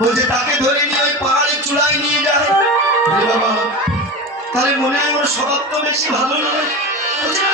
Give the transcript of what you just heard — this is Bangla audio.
বলছে তাকে ধরে নিয়ে ওই পাহাড়ের চূড়ায় নিয়ে যায়। বাবা তাহলে মনে হয় ওর স্বভাব তো বেশি ভালো নয়। বলছে